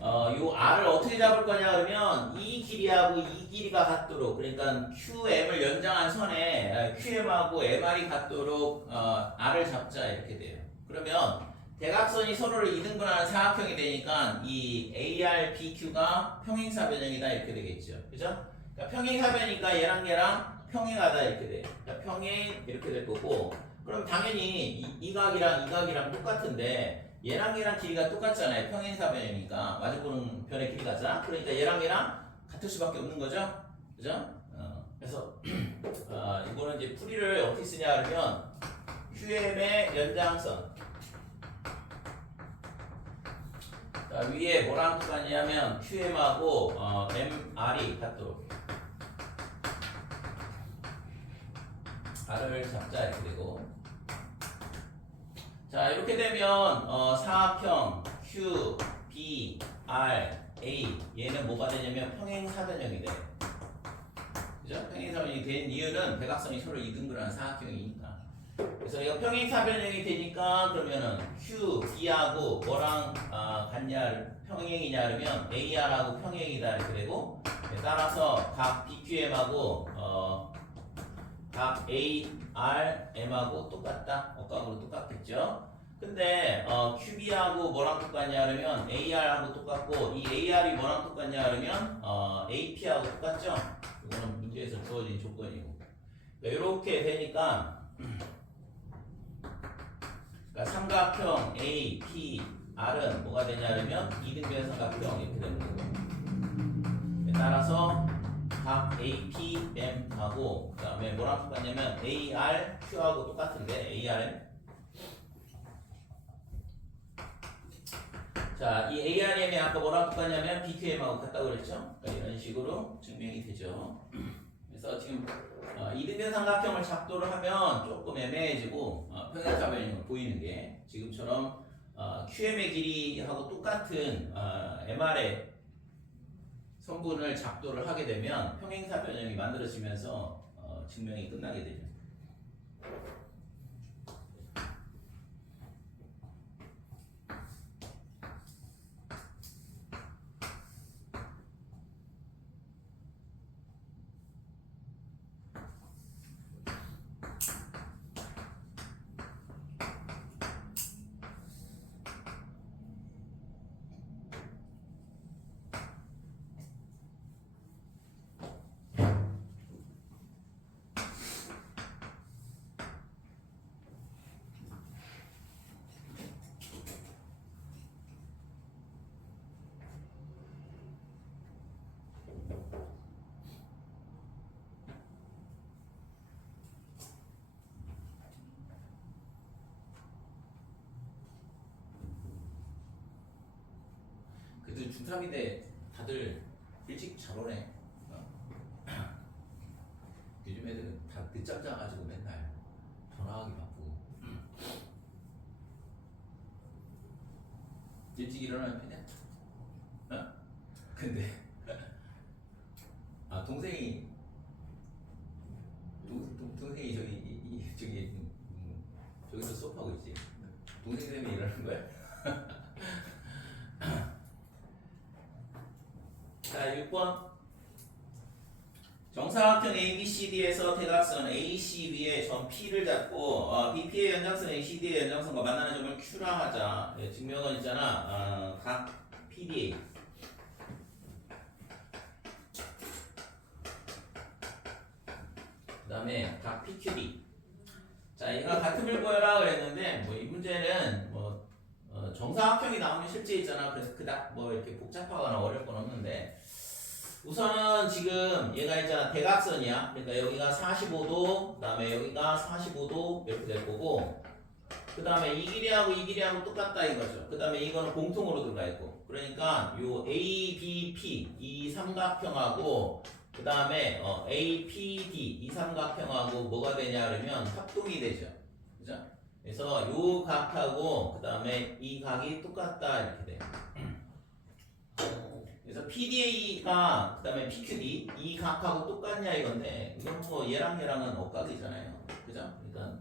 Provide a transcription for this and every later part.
요 R을 어떻게 잡을 거냐 그러면 이 길이하고 이 길이가 같도록 그러니까 QM을 연장한 선에 QM하고 MR이 같도록 R을 잡자 이렇게 돼요. 그러면 대각선이 서로를 이등분하는 사각형이 되니까 이 AR, BQ가 평행사변형이다 이렇게 되겠죠. 그죠? 그러니까 평행사변이니까 얘랑 평행하다 이렇게 돼요. 그러니까 평행 이렇게 될 거고 그럼 당연히 이 각이랑 이 각이랑 똑같은데 얘랑 길이가 똑같잖아요. 평행사변이니까 마주보는 변의 길이가자. 그러니까 얘랑 같을 수밖에 없는 거죠. 그죠? 그래서 이거는 이제 풀이를 어떻게 쓰냐 그러면 QM의 연장선 자, 위에 뭐랑 똑같냐면 QM하고 MR이 같도록 R을 잡자 이렇게 되고 자 이렇게 되면 사각형 Q, B, R, A 얘는 뭐가 되냐면 평행사변형이 돼. 그죠? 평행사변형이 된 이유는 대각선이 서로 이등분하는 사각형이니까. 그래서 이거 평행사변형이 되니까 그러면은 Q, B하고 뭐랑 같냐 평행이냐 그러면 AR하고 평행이다 이렇게 되고 따라서 각 BQM하고 각 ARM하고 똑같다. 억각으로 똑같겠죠. 근데 QB하고 뭐랑 똑같냐 그러면 AR하고 똑같고 이 AR이 뭐랑 똑같냐 그러면 AP하고 똑같죠. 이거는 문제에서 주어진 조건이고 이렇게 되니까 그러니까 삼각형 A, P, R은 뭐가 되냐 그러면 이등변 삼각형 이렇게 되는 거고 따라서 각 A, P, M하고 그 다음에 뭐랑 똑같냐면 A, R, Q하고 똑같은데 A, R, M 자, 이 A, R, M이 아까 뭐랑 똑같냐면 B, Q, M하고 같다고 그랬죠? 그러니까 이런 식으로 증명이 되죠. 그래서 지금 이등변 삼각형을 작도를 하면 조금 애매해지고 평행사변형을 보이는 게 지금처럼 QM의 길이하고 똑같은 MR의 성분을 작도를 하게 되면 평행사변형이 만들어지면서 증명이 끝나게 되죠. 그래도 중3인데 다들 일찍 잘 오네. 요즘 애들은 다 늦잠 자가지고 맨날 전화하기 바쁘고 일찍 일어나는 편이야? 근데 동생이 동생이 저기서 수업하고 있지. 동생 때문에 일하는 거야? 자, 6번 정사각형 ABCD에서 대각선 ACB의 점 P를 잡고 BP의 연장선 ACD의 연장선과 만나는 점을 Q라 하자. 증명은 있잖아. 각 PDA 그 다음에 각 PQD 자 얘가 같은 걸 보여라 그랬는데 뭐 이 문제는 뭐 정사각형이 나오면 실제 있잖아. 그래서 그닥 뭐 이렇게 복잡하거나 어려울 건 없는데 우선은 지금 얘가 이제 대각선이야. 그러니까 여기가 45도, 그 다음에 여기가 45도 이렇게 될 거고 그 다음에 이 길이하고 이 길이하고 똑같다 이거죠. 그 다음에 이거는 공통으로 들어가 있고 그러니까 요 ABP 이 삼각형하고 그 다음에 APD 이 삼각형하고 뭐가 되냐 그러면 합동이 되죠. 그죠? 그래서 요 각하고 그 다음에 이 각이 똑같다 이렇게 돼요. 그래서 PDA가 그 다음에 PQD 이 각하고 똑같냐 이건데 이건 뭐 얘랑은 억각이잖아요. 그죠? 그러니까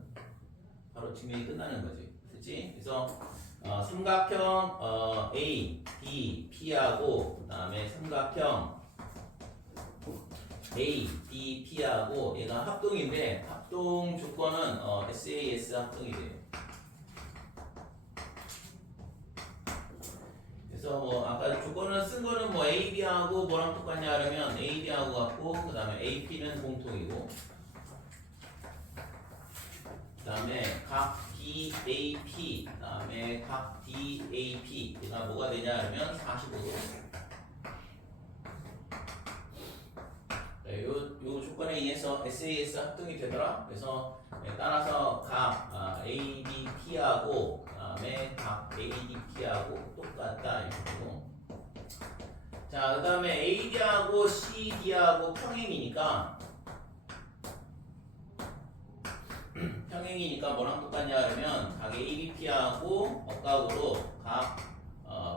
바로 증명이 끝나는 거지. 그렇지? 그래서 삼각형 A, B, P하고 그 다음에 삼각형 A, B, P하고 얘가 합동인데 합동 조건은 SAS 합동이 돼요. 그래서 뭐 아까 조건을 쓴 거는 뭐 A, B하고 뭐랑 똑같냐 그러면 A, B하고 같고 그 다음에 A, P는 공통이고 그 다음에 각 B, A, P 그 다음에 각 D, A, P 얘가 뭐가 되냐 그러면 45도. 요 조건에 의해서 SAS 합동이 되더라. 그래서 따라서 각 A, B, P하고 그 다음에 각 A, D, P하고 똑같다 이거고. 자, 그 다음에 AD하고 CD하고 평행이니까 평행이니까 뭐랑 똑같냐 그러면 각 ABP하고 억각으로 각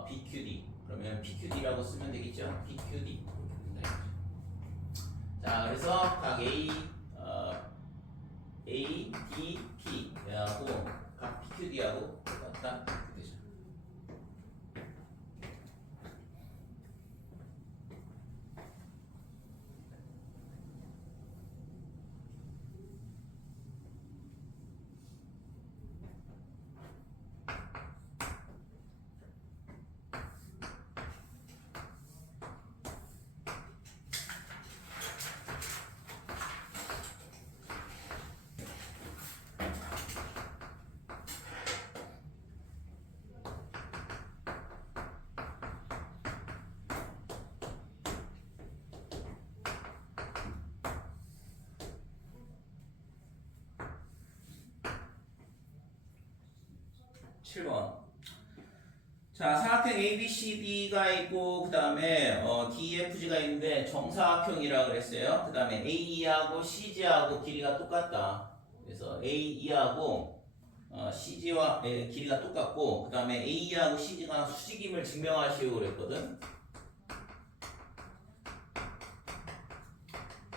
BQD 그러면 PQD라고 쓰면 되겠죠. PQD. 자, 그래서 각 A, A, D, P하고 각 PQD하고 똑같다 이렇게 되죠. 칠 번. 자, 사각형 ABCD가 있고 그 다음에 DEFG가 있는데 정사각형이라고 그랬어요. 그 다음에 AE하고 CG하고 길이가 똑같다. 그래서 AE하고 CG와 길이가 똑같고 그 다음에 AE하고 CG가 수직임을 증명하시오 그랬거든.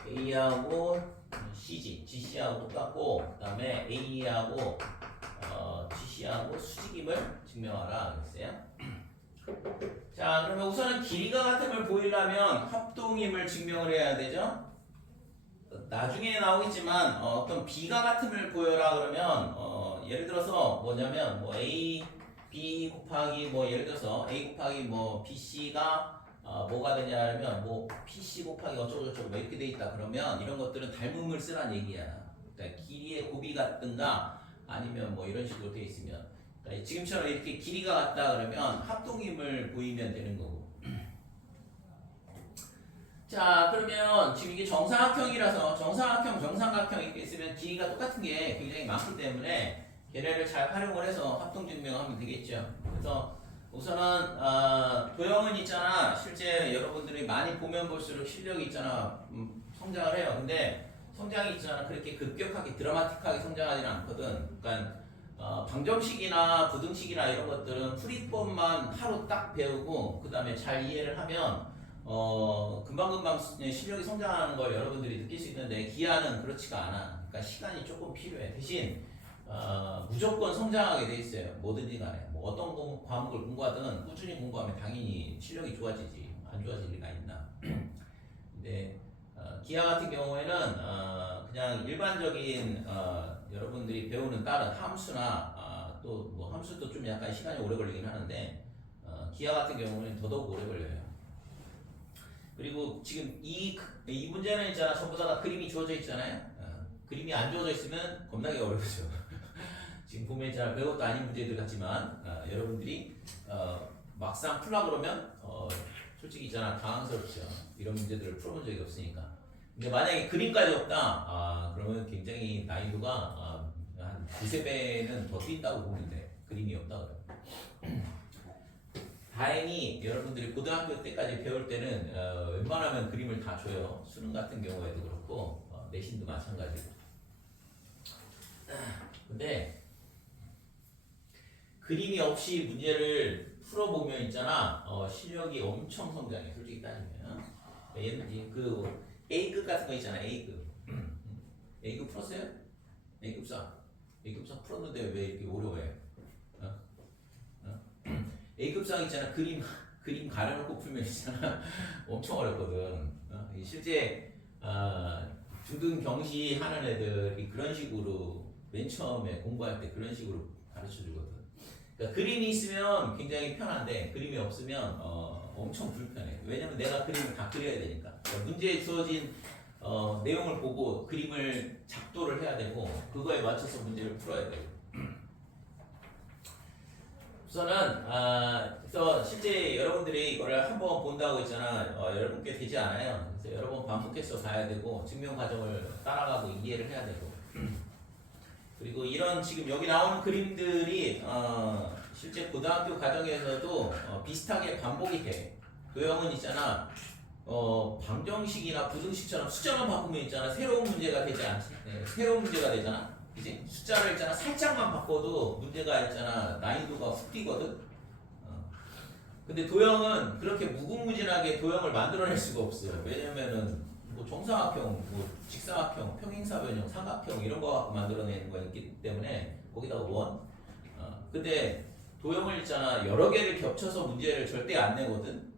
A하고 CG, GC하고 똑같고 그 다음에 AE하고 GC하고 수직임을 증명하라 그랬어요. 자, 그러면 우선은 길이가 같음을 보이려면 합동임을 증명을 해야 되죠. 나중에 나오겠지만 어떤 B가 같음을 보여라 그러면 예를 들어서 뭐냐면 뭐 A, B 곱하기 뭐 예를 들어서 A 곱하기 뭐 BC가 뭐가 되냐 하면 뭐 PC 곱하기 어쩌고저쩌고 뭐 이렇게 돼 있다 그러면 이런 것들은 닮음을 쓰란 얘기야. 그러니까 길이의 곱이 같든가 아니면 뭐 이런 식으로 돼 있으면 그러니까 지금처럼 이렇게 길이가 같다 그러면 합동임을 보이면 되는 거고. 자, 그러면 지금 이게 정사각형이라서 정사각형, 정삼각형 이렇게 있으면 길이가 똑같은 게 굉장히 많기 때문에 걔네를 잘 활용을 해서 합동 증명하면 되겠죠. 그래서 우선은 도형은 있잖아. 실제 여러분들이 많이 보면 볼수록 실력이 있잖아. 성장을 해요. 근데 성장이 있잖아. 그렇게 급격하게 드라마틱하게 성장하지는 않거든. 그러니까 방정식이나 부등식이나 이런 것들은 풀이법만 하루 딱 배우고 그 다음에 잘 이해를 하면 금방금방 실력이 성장하는 걸 여러분들이 느낄 수 있는데 기하는 그렇지가 않아. 그러니까 시간이 조금 필요해. 대신 무조건 성장하게 돼 있어요. 뭐든지 간에 뭐 어떤 과목을 공부하든 꾸준히 공부하면 당연히 실력이 좋아지지. 안 좋아질 리가 있나. 근데 기하 같은 경우에는 그냥 일반적인 여러분들이 배우는 다른 함수나 또 뭐 함수도 좀 약간 시간이 오래 걸리긴 하는데 기하 같은 경우는 더더욱 오래 걸려요. 그리고 지금 이 문제는 있잖아. 전부 다 그림이 주어져 있잖아요. 그림이 안 주어져 있으면 겁나게 어렵죠. 지금 보면 있잖아. 별것도 아닌 문제들 같지만 여러분들이 막상 풀라 그러면 솔직히 있잖아. 당황스럽죠. 이런 문제들을 풀어본 적이 없으니까. 근데 만약에 그림까지 없다. 그러면 굉장히 난이도가 한 두세 배는 더 뛴다고 보면 돼. 그림이 없다 그래. 다행히 여러분들이 고등학교 때까지 배울 때는 웬만하면 그림을 다 줘요. 수능 같은 경우에도 그렇고 내신도 마찬가지고. 근데 그림이 없이 문제를 풀어보면 있잖아. 실력이 엄청 성장해. 솔직히 따지면. 얘는 그 A급 같은 거 있잖아. A급. A급 풀었어요? A급상 풀었는데 왜 이렇게 어려워해? A급상 있잖아. 그림 가려놓고 풀면 있잖아. 엄청 어렵거든. 이 실제 중등 경시 하는 애들이 그런 식으로 맨 처음에 공부할 때 그런 식으로 가르쳐 주거든. 그러니까 그림이 있으면 굉장히 편한데 그림이 없으면 엄청 불편해. 왜냐면 내가 그림을 다 그려야 되니까. 그러니까 문제에 주어진 내용을 보고 그림을 작도를 해야 되고 그거에 맞춰서 문제를 풀어야 되고. 우선은 그래서 실제 여러분들이 이거를 한번 본다고 했잖아. 여러분께 되지 않아요. 그래서 여러 번 반복해서 봐야 되고 증명 과정을 따라가고 이해를 해야 되고. 그리고 이런 지금 여기 나오는 그림들이 실제 고등학교 과정에서도 비슷하게 반복이 돼. 도형은 있잖아. 방정식이나 부등식처럼 숫자만 바꾸면 있잖아. 새로운 문제가 되지 않지. 네, 새로운 문제가 되잖아. 그지? 숫자를 있잖아. 살짝만 바꿔도 문제가 있잖아. 난이도가 훅 뛰거든. 근데 도형은 그렇게 무궁무진하게 도형을 만들어낼 수가 없어요. 왜냐면은 뭐 정사각형, 뭐 직사각형, 평행사변형, 삼각형 이런 거 갖고 만들어내는 거 있기 때문에 거기다가 원. 근데 도형을 있잖아. 여러 개를 겹쳐서 문제를 절대 안 내거든.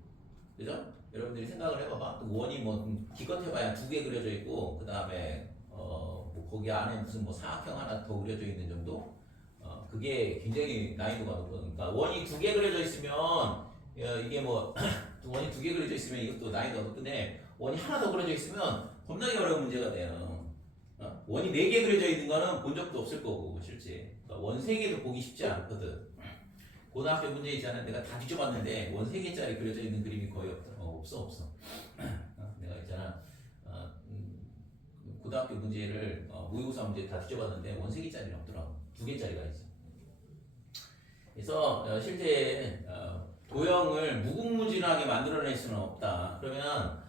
그죠? 여러분들이 생각을 해봐봐. 또 원이 뭐 기껏해봐야 2개 그려져 있고 그 다음에 뭐 거기 안에 무슨 뭐 사각형 하나 더 그려져 있는 정도. 그게 굉장히 난이도가 높거든. 그러니까 원이 2개 그려져 있으면 이게 뭐 원이 2개 그려져 있으면 이것도 난이도가 높은데 원이 하나 더 그려져 있으면 겁나게 어려운 문제가 돼요. 원이 4개 그려져 있는 거는 본 적도 없을 거고 실제. 그러니까 원 3개도 보기 쉽지 않거든. 고등학교 문제 있잖아. 내가 다 뒤져봤는데 원 3개짜리 그려져 있는 그림이 거의 없어. 내가 있잖아. 고등학교 문제를 모의고사 문제 다 뒤져봤는데 원 3개짜리는 없더라고. 2개짜리가 있어. 그래서 실제 도형을 무궁무진하게 만들어낼 수는 없다. 그러면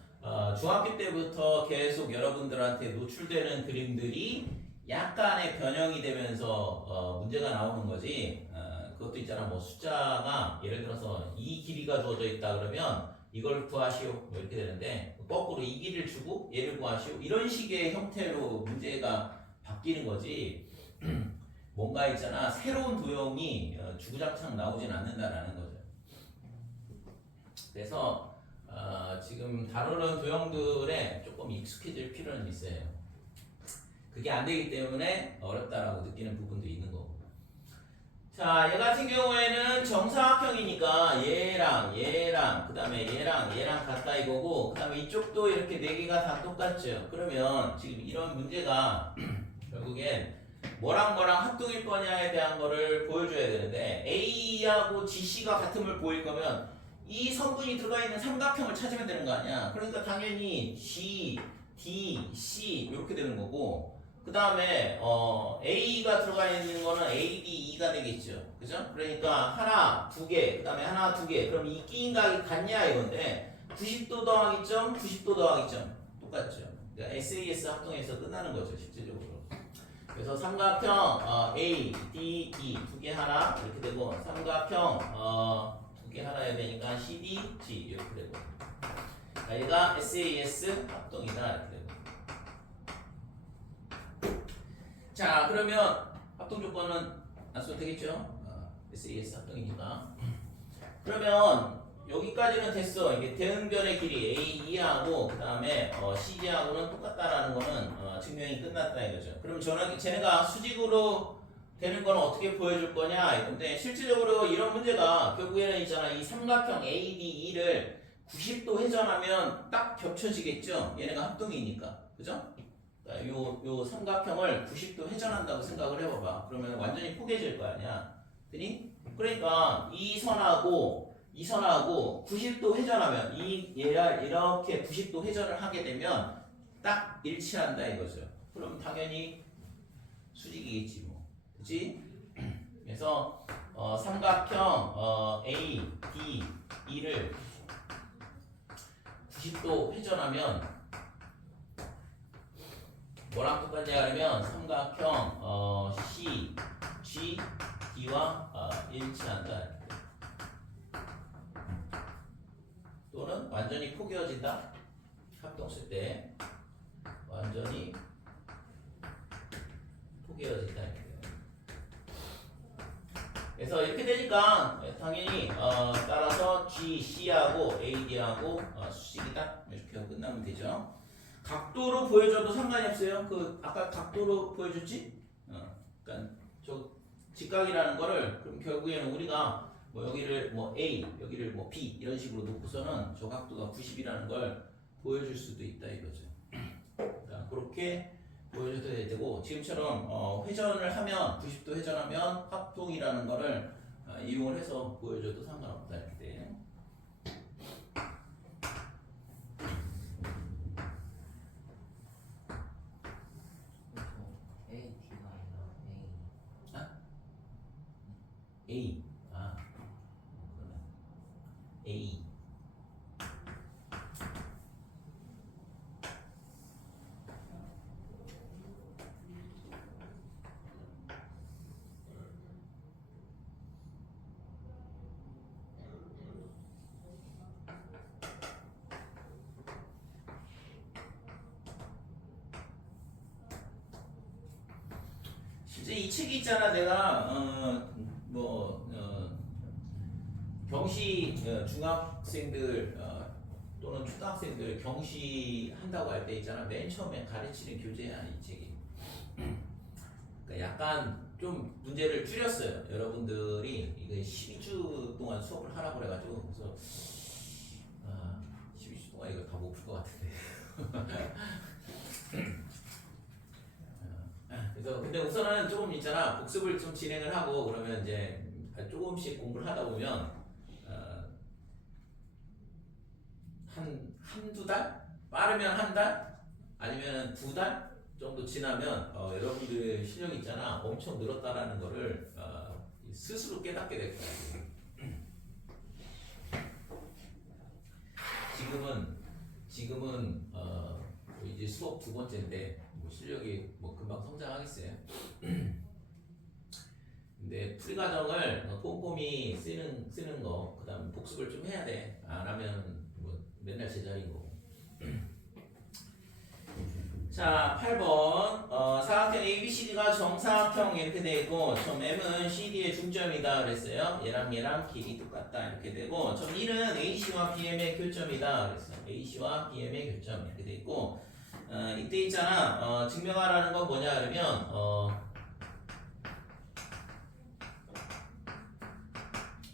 중학교 때부터 계속 여러분들한테 노출되는 그림들이 약간의 변형이 되면서 문제가 나오는 거지. 그것도 있잖아. 뭐 숫자가 예를 들어서 이 길이가 주어져 있다 그러면 이걸 구하시오 뭐 이렇게 되는데 거꾸로 이 길이를 주고 얘를 구하시오 이런 식의 형태로 문제가 바뀌는 거지. 뭔가 있잖아. 새로운 도형이 주구장창 나오진 않는다라는 거죠. 그래서 지금 다루는 도형들에 조금 익숙해질 필요는 있어요. 그게 안 되기 때문에 어렵다라고 느끼는 부분도 있는 거고. 자, 얘 같은 경우에는 정사각형이니까 얘랑 그 다음에 얘랑 같다 이거고 그 다음에 이쪽도 이렇게 4개가 다 똑같죠. 그러면 지금 이런 문제가 결국엔 뭐랑 합동일 거냐에 대한 거를 보여줘야 되는데 A하고 GC가 같음을 보일 거면 이 성분이 들어가 있는 삼각형을 찾으면 되는 거 아니야. 그러니까 당연히 G, D, C 이렇게 되는 거고 그 다음에 A가 들어가 있는 거는 A, B, E가 되겠죠. 그죠? 그러니까 하나, 2개, 그 다음에 하나, 2개. 그럼 이 끼인각이 같냐 이건데 90도 더하기 점, 90도 더하기 점 똑같죠. 그러니까 SAS 합동해서 끝나는 거죠 실질적으로. 그래서 삼각형 A, D, E 2개 하나 이렇게 되고 삼각형 2개 하나야 되니까 CD, G 이렇게 되고 얘가 SAS 합동이다 이렇게 되고. 자 그러면 합동 조건은 안 써도 되겠죠? SAS 합동이니까. 그러면 여기까지는 됐어. 이게 대응변의 길이 A2하고 그 다음에 CG하고는 똑같다라는 거는 증명이 끝났다 이거죠. 그럼 쟤네가 수직으로 되는 건 어떻게 보여줄 거냐 이건데 실질적으로 이런 문제가 결국에는 있잖아. 이 삼각형 ADE를 90도 회전하면 딱 겹쳐지겠죠. 얘네가 합동이니까. 그죠? 요 삼각형을 90도 회전한다고 생각을 해봐봐. 그러면 완전히 포개질 거 아니야. 그러니까 이 선하고 90도 회전하면 얘가 이렇게 90도 회전을 하게 되면 딱 일치한다 이거죠. 그럼 당연히 수직이겠지 뭐. 그치? 그래서 삼각형 A, D, E를 90도 회전하면 뭐랑 똑같냐 하면 삼각형 C, G, D와 일치한다. 또는 완전히 포개어진다. 합동수 때 완전히 포개어진다. 그래서 이렇게 되니까 당연히 따라서 G, C하고 AD하고 수직이다 이렇게 하고 끝나면 되죠. 각도로 보여줘도 상관이 없어요. 그 아까 각도로 보여줬지? 그러니까 저 직각이라는 거를 그럼 결국에는 우리가 뭐 여기를 뭐 A, 여기를 뭐 B 이런 식으로 놓고서는 저 각도가 90이라는 걸 보여줄 수도 있다 이거죠. 그러니까 그렇게 보여줘도 되고 지금처럼 회전을 하면 90도 회전하면 합동이라는 거를 이용을 해서 보여줘도 상관없다 이렇게 돼. A. 그러네. A. 실제 이 책이 있잖아. 내가 경시 중학생들 또는 초등학생들 경시 한다고 할 때 있잖아. 맨 처음에 가르치는 교재야 이 책이. 그러니까 약간 좀 문제를 줄였어요. 여러분들이 이게 12주 동안 수업을 하라고 그래가지고 그래서 12주 동안 이거 다 못 풀 것 같은데. 그래서 근데 우선은 조금 있잖아. 복습을 좀 진행을 하고 그러면 이제 조금씩 공부를 하다 보면 한두 달? 빠르면 한 달? 아니면 두 달 정도 지나면 여러분들의 실력이 있잖아. 엄청 늘었다라는 거를 스스로 깨닫게 될 거예요. 지금은 이제 수업 두 번째인데 뭐 실력이 뭐 금방 성장하겠어요. 근데 풀이 과정을 꼼꼼히 쓰는 거, 그다음 복습을 좀 해야 돼. 안 하면 뭐 맨날 제자리인 거고. 자, 8번 사각형 ABCD가 정사각형 이렇게 되고 점 M은 CD의 중점이다 그랬어요. 얘랑 길이 똑같다 이렇게 되고 점 1은 AC와 BM의 교점이다 그랬어요. AC와 BM의 교점 이렇게 돼 있고 이때 있잖아. 증명하라는 건 뭐냐 그러면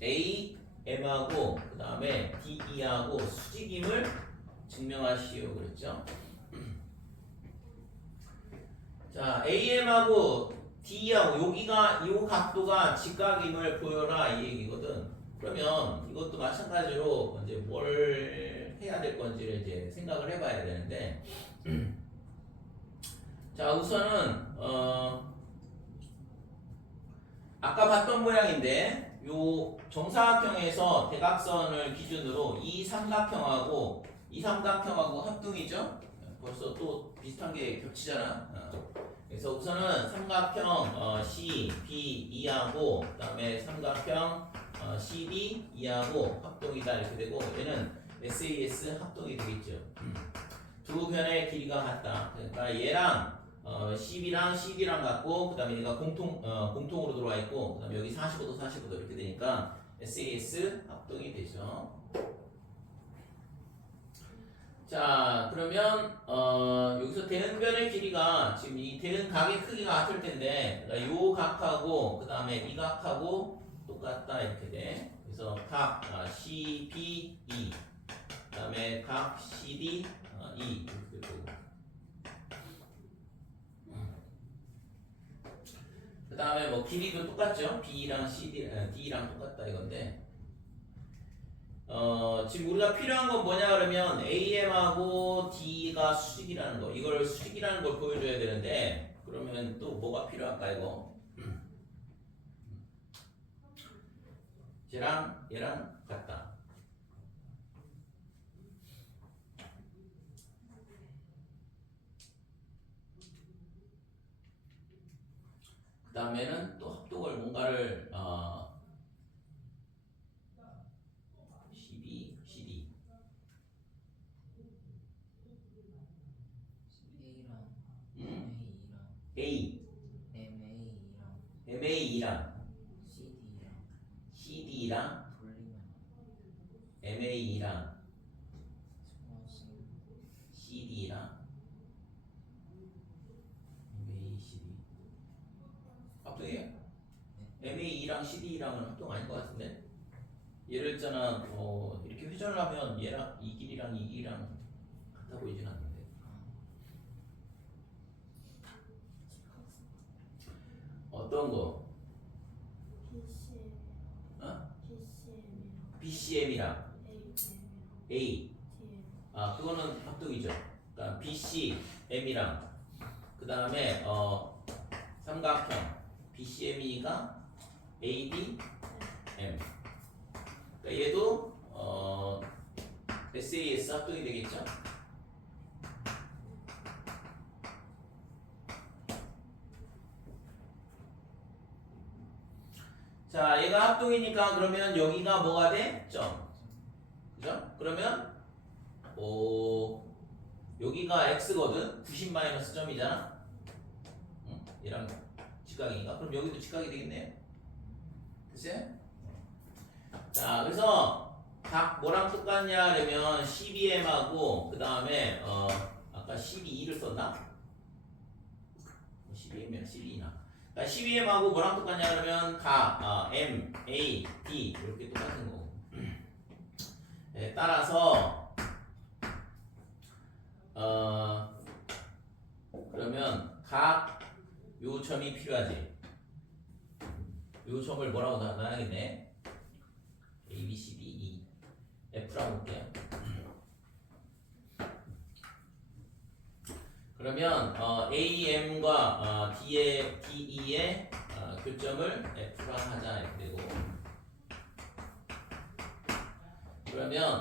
A, M하고 그 다음에 D, E하고 수직임을 증명하시오 그랬죠. 자, AM하고 D하고 여기가 이 각도가 직각임을 보여라 이 얘기거든. 그러면 이것도 마찬가지로 이제 뭘 해야 될 건지를 이제 생각을 해봐야 되는데, 자 우선은 아까 봤던 모양인데 요 정사각형에서 대각선을 기준으로 이 삼각형하고 합동이죠. 벌써 또 비슷한 게 겹치잖아. 그래서 우선은 삼각형 C, B, E하고 그 다음에 삼각형 CD, E하고 합동이다 이렇게 되고 얘는 SAS 합동이 되겠죠. 두 변의 길이가 같다. 그러니까 얘랑 CB랑 CD랑 같고 그 다음에 얘가 공통으로 들어와 있고 그 다음에 여기 45도 45도 이렇게 되니까 SAS 합동이 되죠. 자 그러면 여기서 대응변의 길이가 지금 이 대응각의 크기가 같을 텐데 그러니까 요 각하고 그 다음에 이 각하고 똑같다 이렇게 돼. 그래서 각 CBE 그 다음에 각 CD E 이렇게 되고 그 다음에 뭐 길이도 똑같죠. B랑 D랑 똑같다 이건데 지금 우리가 필요한 건 뭐냐 그러면 AM하고 D가 수직이라는 거 이걸 수직이라는 걸 보여줘야 되는데 그러면 또 뭐가 필요할까 이거 얘랑 같다. 그 다음에는 또 합동을 뭔가를 CD A랑 A MA랑 MA랑 CD랑 CD랑 MAE랑 CD랑 MA, CD 합동이에요? MAE랑 CD랑은 합동 아닌 것 같은데? 얘를 있잖아 이렇게 회전을 하면 얘랑 이 길이랑 이 길이랑 같아 보이진 않는데 어떤 거? BCM이랑 A 그거는 합동이죠. 그러니까 BCM이랑 그 다음에 삼각형 BCME가 ADM 그러니까 얘도 SAS 합동이 되겠죠. 자, 얘가 합동이니까 그러면 여기가 뭐가 돼? 점. 그죠? 그러면 여기가 x거든. 90 마이너스 점이잖아. 응? 얘랑 직각이니까. 그럼 여기도 직각이 되겠네요. 글쎄? 자, 그래서 각 뭐랑 똑같냐 그러면 12m하고 그 다음에 아까 12를 썼나? 12m이면 12나. 그러니까 12m하고 뭐랑 똑같냐 그러면 각 M, A, D 이렇게 똑같은 거고. 네, 따라서 그러면 각 요점이 필요하지. 요점을 뭐라고 나눠야겠네. A, B, C, D, E, F라고 볼게요. 그러면 AM과 DE의 교점을 F라 하자 이렇게 되고 그러면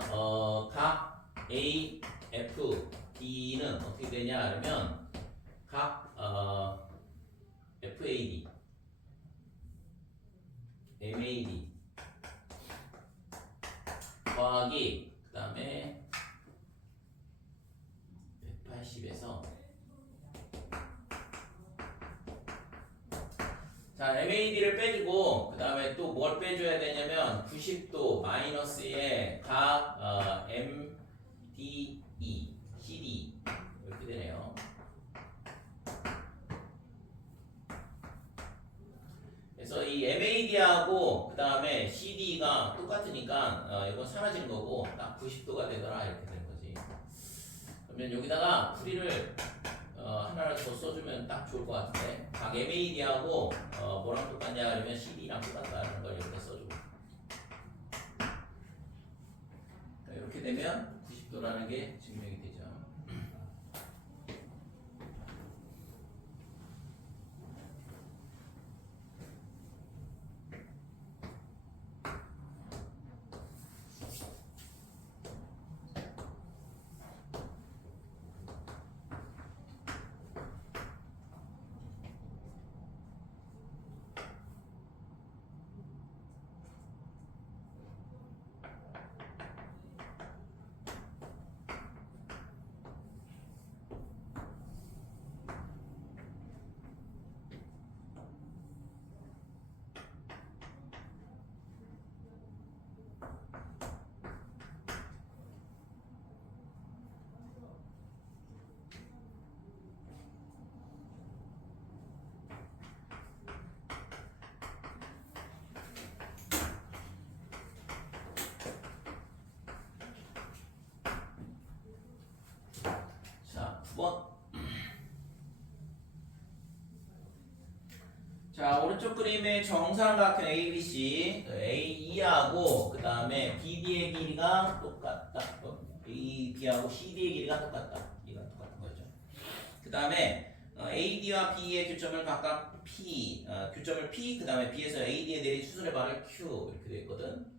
각 A, F, D는 어떻게 되냐 그러면 각 FAD, MAD 더하기 그 다음에 180에서 자, MAD를 빼주고 그 다음에 또 뭘 빼줘야 되냐면 90도 마이너스에 각 MDE, CD 이렇게 되네요. 그래서 이 MAD하고 그 다음에 CD가 똑같으니까 이건 사라진 거고 딱 90도가 되더라 이렇게 되는 거지. 그러면 여기다가 풀이를 하나를 더 써주면 딱 좋을 것 같은데 각 MAD하고 뭐랑 똑같냐 그러면 CD랑 똑같다는 걸 여기다 써주고 이렇게 되면 90도라는 게 증명이 되죠. 자, 9번. 자, 오른쪽 그림의 정삼각형 ABC, AE하고 그 다음에 BD의 길이가 똑같다. AB하고 CD의 길이가 똑같다. 이건 똑같은 거죠. 그 다음에 AD와 B의 교점을 각각 P, 교점을 P, 그 다음에 B에서 AD에 내린 수선의 발을 Q 이렇게 되어 있거든.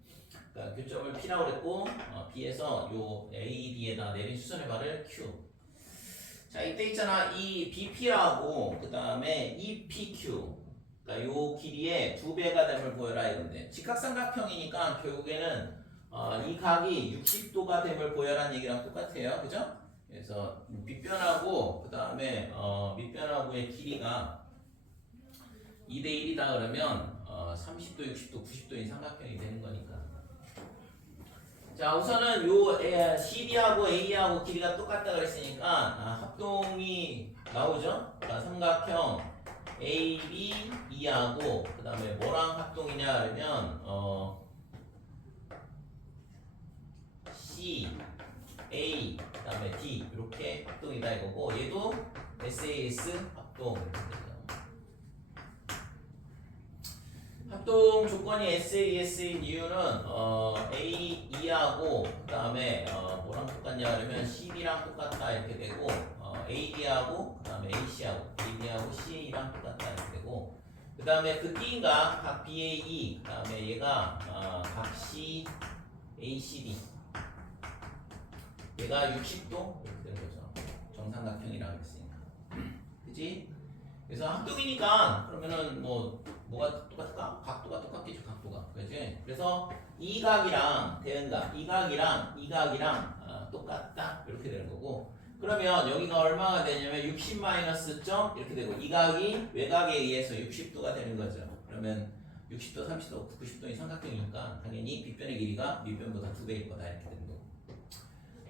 그러니까 교점을 P라고 그랬고 B에서 요 AD에다 내린 수선의 발을 Q. 자, 이때 있잖아. 이 BP하고 그 다음에 이 PQ. 그러니까 요 길이의 2배가 됨을 보여라 이건데 직각삼각형이니까 결국에는 이 각이 60도가 됨을 보여라는 얘기랑 똑같아요. 그죠? 그래서 밑변하고 그 다음에 밑변하고의 길이가 2대 1이다 그러면 30도, 60도, 90도인 삼각형이 되는 거니까 자, 우선은 요 CD하고 AE하고 길이가 똑같다 그랬으니까 합동이 나오죠. 삼각형 AB, E하고 그 다음에 뭐랑 합동이냐 그러면 C, A, 그 다음에 D 이렇게 합동이다 이거고 얘도 SAS 합동 이렇게 되죠. 합동 조건이 SAS인 이유는 A, E하고 그 다음에 뭐랑 똑같냐 그러면 CD랑 똑같다 이렇게 되고 AD하고 그 다음에 AC하고 AD하고 CA랑 똑같다 이렇게 되고 그 다음에 그 D가 각 BAE 그 다음에 얘가 각 C, ACD 얘가 60도 이렇게 되는 거죠. 정삼각형이라고 했으니까 그치? 그래서 합동이니까 그러면은 뭐가 똑같을까? 각도가 똑같겠죠. 각도가 그렇지? 그래서 이 각이랑 대응각 이 각이랑 이 각이랑 똑같다 이렇게 되는 거고 그러면 여기가 얼마가 되냐면 60 마이너스 점 이렇게 되고 이 각이 외곽에 의해서 60도가 되는 거죠. 그러면 60도, 30도, 90도의 삼각형이니까 당연히 빗변의 길이가 밑변보다 2배일 거다 이렇게 되는 거고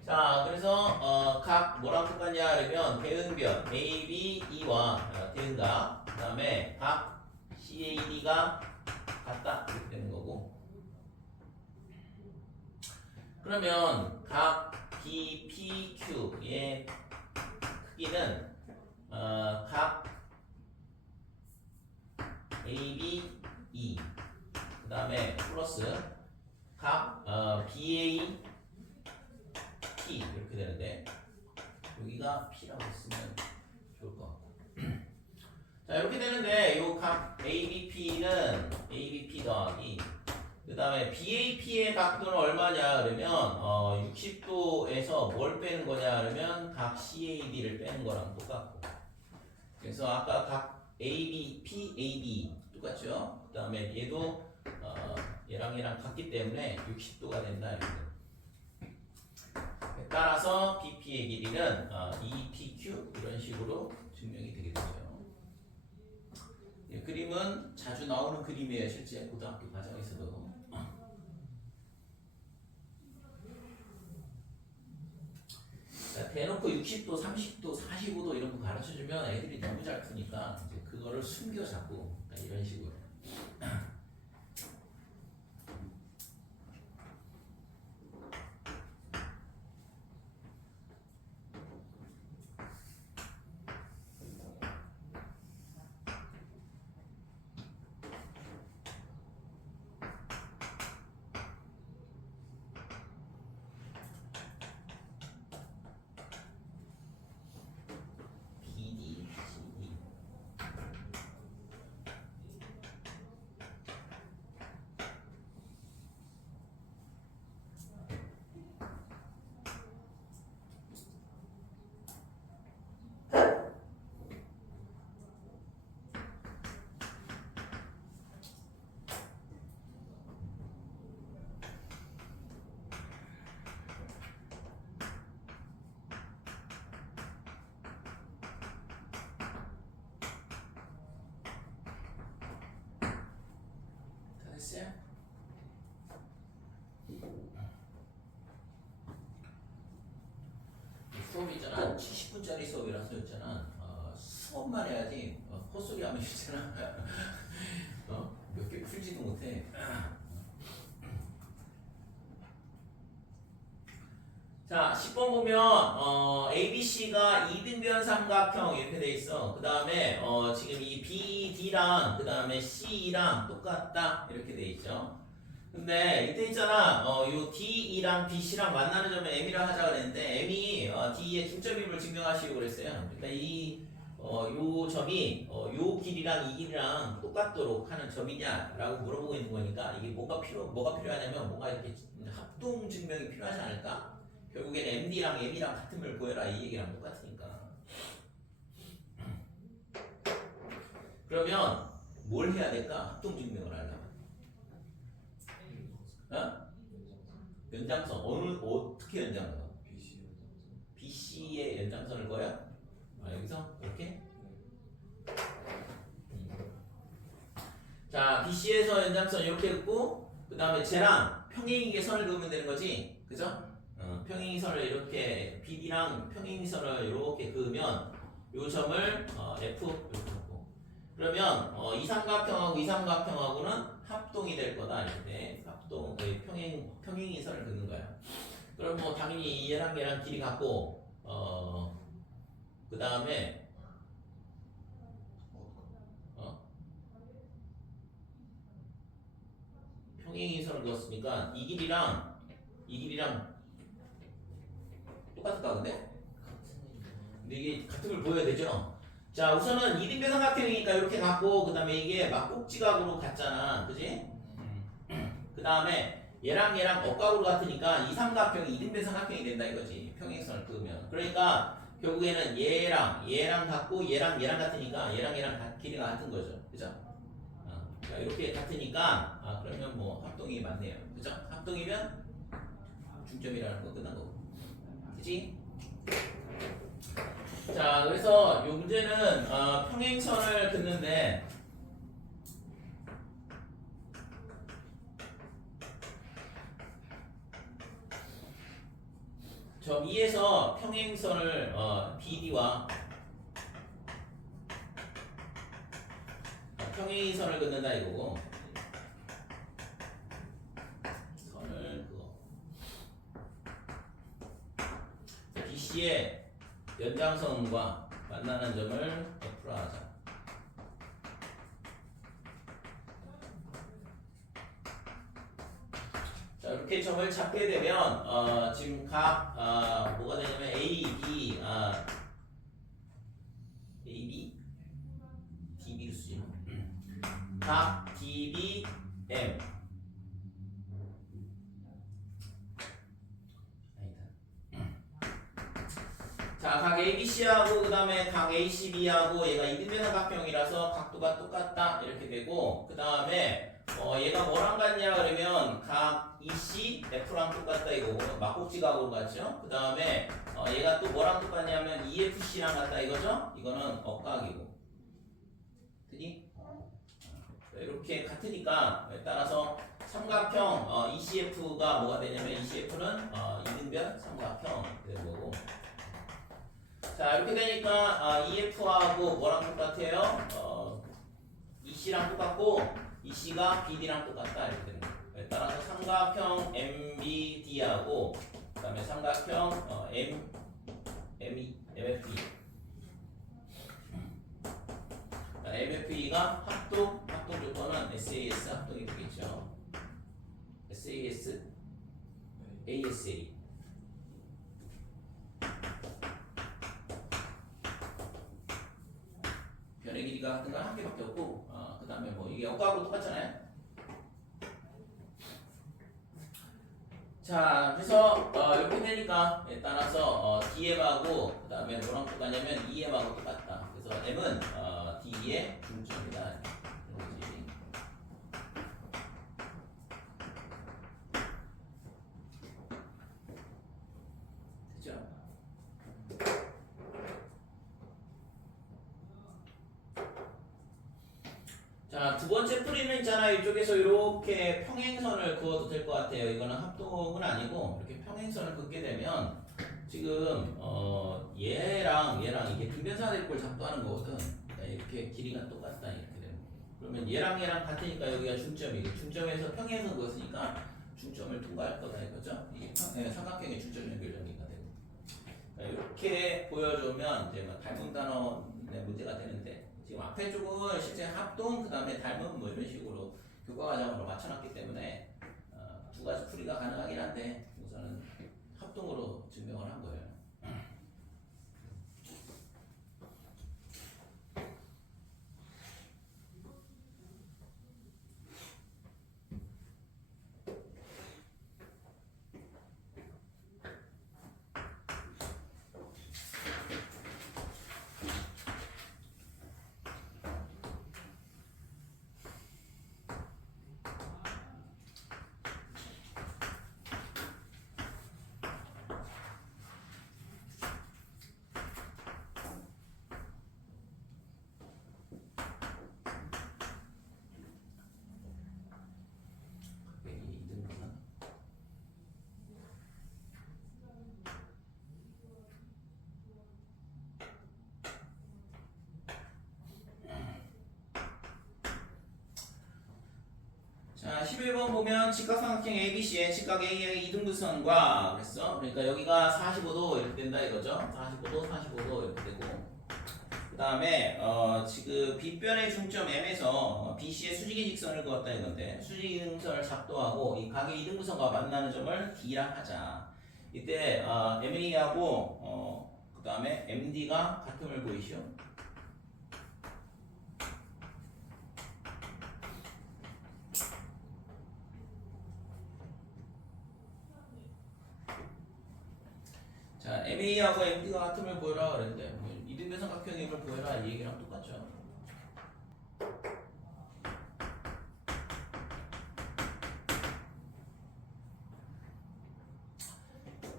자 그래서 각 뭐랑 똑같냐 그러면 대응변 AB, E와 대응각 그 다음에 각 CAD가 같다 이렇게 되는 거고 그러면 각 BPQ의 크기는 각 AB, E 그 다음에 플러스 각 BA, P 이렇게 되는데 여기가 P라고 쓰면 좋을 것 같고 자 이렇게 되는데 요 각 ABP는 ABP 더하기 그 다음에 BAP의 각도는 얼마냐 그러면 60도에서 뭘 빼는 거냐 그러면 각 CAB를 빼는 거랑 똑같고 그래서 아까 각 ABP, AB 똑같죠 그 다음에 얘도 얘랑 같기 때문에 60도가 된다 이렇게 따라서 BP의 길이는 EPQ 이런 식으로 증명이 되게 되죠. 이 그림은 자주 나오는 그림이에요. 실제 고등학교 과정에서도. 대놓고 60도, 30도, 45도 이런 거 가르쳐주면 애들이 너무 잘 푸니까 이제 그거를 숨겨 자꾸 이런 식으로. 됐어요? 수업이 있잖아 70분짜리 수업이라서 있잖아 수업만 해야지 헛소리 하면 있잖아 몇 개 풀지도 못해 자 10번 보면 ABC가 이등변 삼각형 이렇게 돼 있어 그 다음에 지금 이 BD랑 그 다음에 C랑 똑같다 이렇게 돼 있죠 근데 이때 있잖아 요 DE랑 BC랑 만나는 점을 M이라 하자 그랬는데 M이 D의 중점임을 증명하시려고 그랬어요 그러니까 요 점이 요 길이랑 이 길이랑 똑같도록 하는 점이냐라고 물어보고 있는 거니까 이게 뭐가 필요하냐면 뭔가 이렇게 합동 증명이 필요하지 않을까? 결국에는 MD랑 M이랑 같은 걸 보여라 이 얘기랑 똑같으니까 그러면 뭘 해야 될까? 합동 증명을 하려면 연장선 어떻게 연장선? BC의 연장선을 거야? 여기서 이렇게 자 BC에서 연장선 이렇게 했고 그 다음에 쟤랑 평행이게 선을 그으면 되는 거지, 그죠? 평행이선을 이렇게 BD랑 평행이선을 이렇게 그으면 요 점을 F 이렇게 놓고 그러면 이삼각형하고 이삼각형하고는 합동이 될 거다 이렇게 돼. 합동 평행이선을 그는 거야. 그럼 뭐 당연히 얘랑 얘랑 길이 같고 그 다음에 평행이선을 그었으니까 이 길이랑 똑같을까 근데? 근데 이게 같은 걸 보여야 되죠? 자 우선은 이등변 삼각형이니까 이렇게 갖고 그 다음에 이게 막꼭지각으로 같잖아 그지? 그 다음에 얘랑 얘랑 억각으로 같으니까 이 삼각형이 이등변 삼각형이 된다 이거지 평행선을 그으면 그러니까 결국에는 얘랑 같고 얘랑 같으니까 얘랑 길이가 같은 거죠 그죠? 자, 이렇게 같으니까 그러면 뭐 합동이 맞네요 그죠? 합동이면 중점이라는 거 끝난 거고 그치? 자 그래서 요 문제는 평행선을 긋는데 점 2에서 평행선을 BD와 평행선을 긋는다 이거고 선을 그거 BC의 연장선과 만나는 점을 F로 하자. 자 이렇게 점을 잡게 되면 지금 각 뭐가 되냐면 A, B, A, B, DB로 쓰지. 각 D, B, M. 자, 각 ABC하고 그 다음에 각 ACB하고 얘가 이등변 삼각형이라서 각도가 똑같다 이렇게 되고 그 다음에 얘가 뭐랑 같냐 그러면 각 EC, F랑 똑같다 이거고 막꼭지각으로 같죠? 그 다음에 얘가 또 뭐랑 똑같냐면 EFC랑 같다 이거죠? 이거는 억각이고 그니? 이렇게 같으니까 따라서 삼각형 ECF가 뭐가 되냐면 ECF는 이등변 삼각형 되는 거고 자 이렇게 되니까 EF하고 뭐랑 똑같아요? EC랑 똑같고 EC가 BD랑 똑같다 이렇게 되는 거예요. 따라서 삼각형 MBD하고 그 다음에 삼각형 MFE MFE가 합동 조건은 SAS 합동이 되겠죠. SAS, ASA 변의 길이가 같은 건 한 개밖에 없고 그 다음에 뭐 이게 억각으로 똑같잖아요. 자 그래서 이렇게 되니까 따라서 DM하고 그 다음에 뭐랑 똑같냐면 EM하고 똑같다. 그래서 M은 D의 중점이다. 그런 거지. 그죠? 자, 두 번째 풀이는 있잖아. 이쪽에서 이렇게 평행선을 그어도 될 것 같아요. 이거는 합동은 아니고 이렇게 평행선을 긋게 되면 지금 얘랑 이게 등변사대꼴 작도하는 거거든. 그러니까 이렇게 길이가 똑같다 이렇게 되는 거. 그러면 얘랑 같으니까 여기가 중점이고 중점에서 평행선 그었으니까 중점을 통과할 거다 이거죠. 이게 삼각형의 중점 연결점이가 되고. 이렇게 보여주면 이제 뭐 닮은 단원의 문제가 되는데. 지금 앞에 쪽은 실제 합동 그 다음에 닮은 뭐 이런 식으로 교과 과정으로 맞춰놨기 때문에 두 가지 풀이가 가능하긴 한데 우선은 합동으로 증명을 한 거예요. 11번 보면 직각삼각형 ABC의 직각 A의 이등분선과 그랬어. 그러니까 여기가 45도 이렇게 된다 이거죠. 45도, 45도 이렇게 되고. 그 다음에 지금 B변의 중점 M에서 BC의 수직의 직선을 그었다 이건데 수직의 이등분선을 작도하고 이 각의 이등분선과 만나는 점을 D라 하자. 이때 MA하고 그 다음에 MD가 같음을 보이시오. 자, MA하고 MD가 같음을 보여라 그랬는데 뭐 이등변삼각형임을 보여라 이 얘기랑 똑같죠.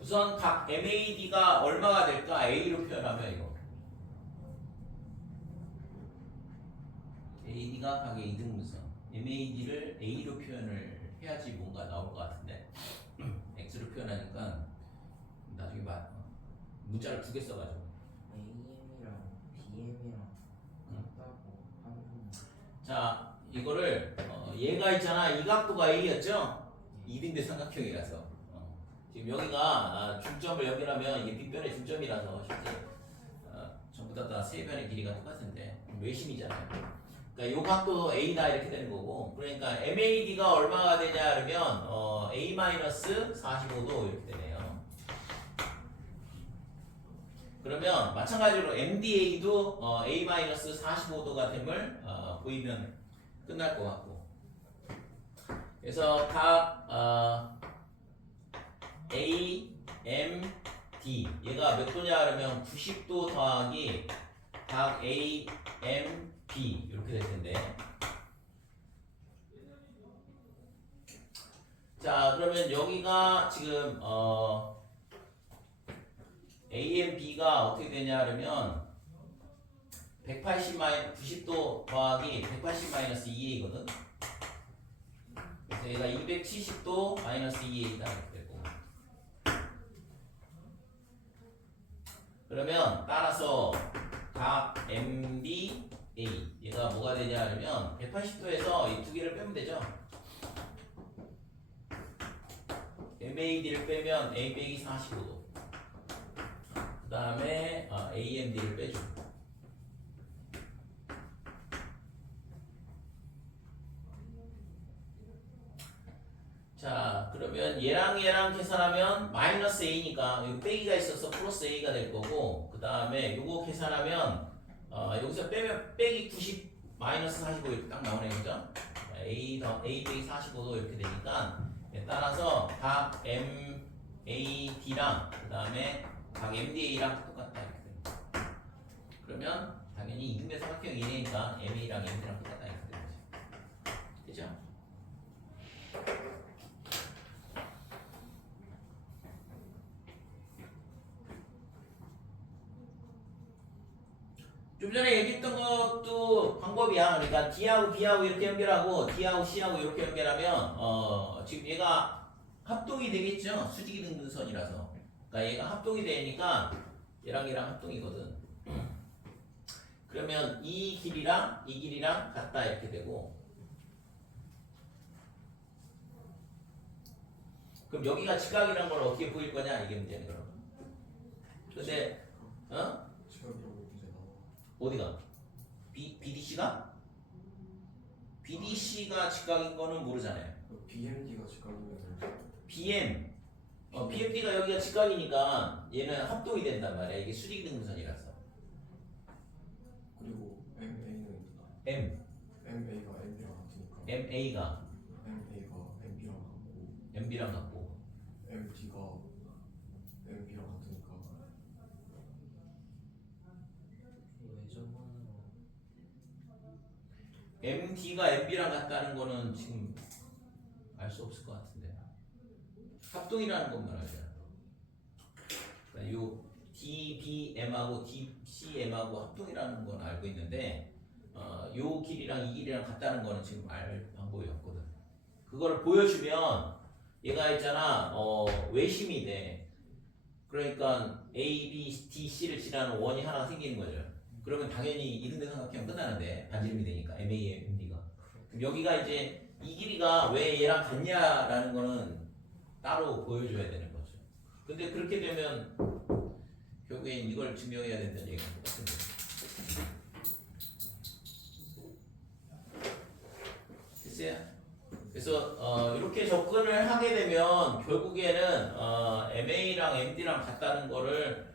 우선 각 MAD가 얼마가 될까? A로 표현하면 이거 AD가 각의 이등분선 MAD를 A로 표현을 해야지 뭔가 나올 것 같은데 X로 표현하니까 나중에 문자를 두 개 써가지고 AM이랑 BM이랑 같다고 하는. 자 이거를 얘가 있잖아 이 각도가 A였죠? 이등변 삼각형이라서 지금 여기가 중점을 연결하면 이게 빗변의 중점이라서 실제 전부 다 세 변의 길이가 똑같은데 외심이잖아요. 그러니까 요 각도 A다 이렇게 되는 거고 그러니까 MAD가 얼마가 되냐 그러면 A-45도 이렇게 되네요. 그러면 마찬가지로 MDA도 A-45도가 됨을 보이면 끝날 것 같고 그래서 각 A, M, D 얘가 몇 도냐 그러면 90도 더하기 각 A, M, B 이렇게 될 텐데 자 그러면 여기가 지금 A, M, B가 어떻게 되냐 그러면 90도 더하기 180-2A거든 그래서 얘가 270도 -2A다 이렇게 되고 그러면 따라서 각 MB, A 얘가 뭐가 되냐 그러면 180도에서 이 두 개를 빼면 되죠. MAD를 빼면 A 빼기 45도 그 다음에 AMD를 빼줘. 자 그러면 얘랑 계산하면 마이너스 A니까 여기 빼기가 있어서 플러스 A가 될 거고 그 다음에 요거 계산하면 여기서 빼면 빼기 90 마이너스 45 이렇게 딱 나오네 그죠? A 빼기 45도 이렇게 되니까 따라서 각 MAD랑 그 다음에 각 MDA랑 똑같다 이렇게 됩니다. 그러면 당연히 이등변 삼각형 이내니까 MA랑 MD랑 똑같다 이렇게 되는 거죠. 그죠? 좀 전에 얘기했던 것도 방법이야. 그러니까 D하고 B하고 이렇게 연결하고 D하고 C하고 이렇게 연결하면 지금 얘가 합동이 되겠죠. 수직이 등분선이라서. 그러니까 얘가 합동이 되니까 얘랑 합동이거든. 그러면 이 길이랑 같다 이렇게 되고 그럼 여기가 직각이라는 걸 어떻게 보일 거냐 이게 문제네 그럼. 근데 어디가? BDC가? BDC가 직각인 거는 모르잖아요. BMD가 직각이면 BMD가 여기가 직각이니까 얘는 합동이 된단 말이야. 이게 수직 등분선이라서. 그리고 MA는 MA가 MB랑 같으니까 MB랑 같고 MD가 MB랑 같으니까 MD가 MB랑 같다는 거는 지금 알 수 없을 것 같은데 합동이라는 것만 알잖아. 그러니까 요 DBM하고 DCM하고 합동이라는 건 알고 있는데 요 길이랑 이 길이랑 같다는 거는 지금 알 방법이 없거든. 그거를 보여주면 얘가 있잖아 외심이 돼. 그러니까 A, B, D, C를 지나는 원이 하나 생기는 거죠. 그러면 당연히 이등변 삼각형 끝나는데 반지름이 되니까 MA, MD가. 그럼 여기가 이제 이 길이가 왜 얘랑 같냐라는 거는 따로 보여줘야 되는 거죠. 근데 그렇게 되면 결국엔 이걸 증명해야 된다는 얘기가 똑같은 거죠. 됐어요? 그래서 이렇게 접근을 하게 되면 결국에는 MA랑 MD랑 같다는 거를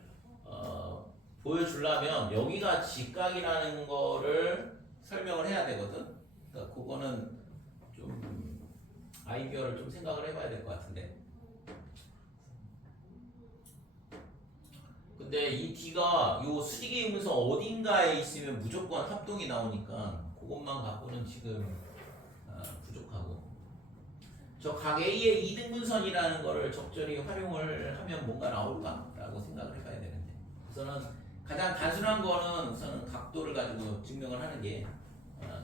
보여주려면 여기가 직각이라는 거를 설명을 해야 되거든. 그러니까 그거는 좀 아이디어를 좀 생각을 해봐야 될 것 같은데. 근데 이 D가 요 수직의 음선 어딘가에 있으면 무조건 합동이 나오니까 그것만 갖고는 지금 부족하고. 저 각 A의 이등분선이라는 거를 적절히 활용을 하면 뭔가 나올까라고 생각을 해봐야 되는데 우선은 가장 단순한 거는 우선은 각도를 가지고 증명을 하는 게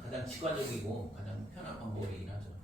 가장 직관적이고 가장 편한 방법이긴 하죠.